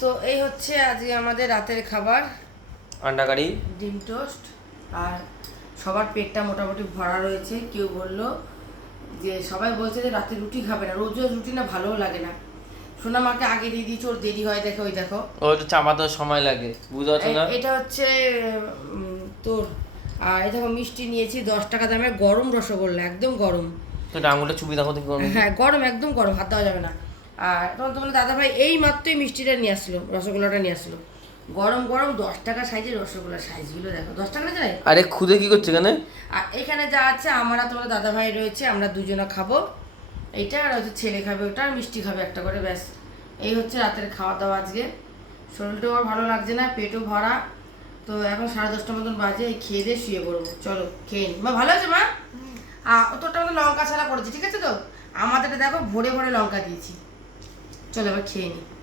তো এই হচ্ছে আজকে আমাদের রাতের খাবার, আন্ডা কারি, ডিম টোস্ট। আর সবার পেটটা মোটামুটি ভরা রয়েছে। কেউ বললো যে, সবাই বলছে যে রাতে রুটি খাবে না, রোজ রোজ রুটি না ভালোও লাগে না। সোনা মাকে আগে দিয়ে দিয়েছি, ওর দেরি হয় দেখো, ওই দেখো ওটা চাপাতে সময় লাগে, বুঝতে পারছো না? এটা হচ্ছে তোর। আর এই দেখো মিষ্টি নিয়েছি 10 টাকা দামের গরম রসগোল্লা, একদম গরম। তো আঙুলটা চুপি দেখো দেখি গরম। হ্যাঁ গরম, একদম গরম, হাত দেওয়া যাবে না। আর তখন তোমার দাদা ভাই এই মাত্রই মিষ্টিটা নিয়ে আসলো, রসগোল্লাটা নিয়ে আসলো, গরম গরম 10 টাকা সাইজের রসগোল্লা। সাইজগুলো দেখো, 10 টাকা যায়। আরে খুদে কি করছে এখানে? আর এখানে যা আছে, আমরা তোমার দাদা ভাই রয়েছে, আমরা দুজনা খাবো এইটা, আর হচ্ছে ছেলে খাবে ওটা, আর মিষ্টি খাবে একটা করে, ব্যাস। এই হচ্ছে রাতের খাওয়া দাওয়া আজকে। শরীরটাও আর ভালো লাগছে না, পেটও ভরা। তো এখন 10:30 মতন বাজে, এই খেয়ে দিয়ে শুয়ে পড়বো। চলো খেয়ে নি। মা ভালো আছে মা? তোরটা মতো লঙ্কা ছাড়া করেছি, ঠিক আছে তো? আমাদেরটা দেখো ভরে ভরে লঙ্কা দিয়েছি। চলো এবার খেয়ে নি।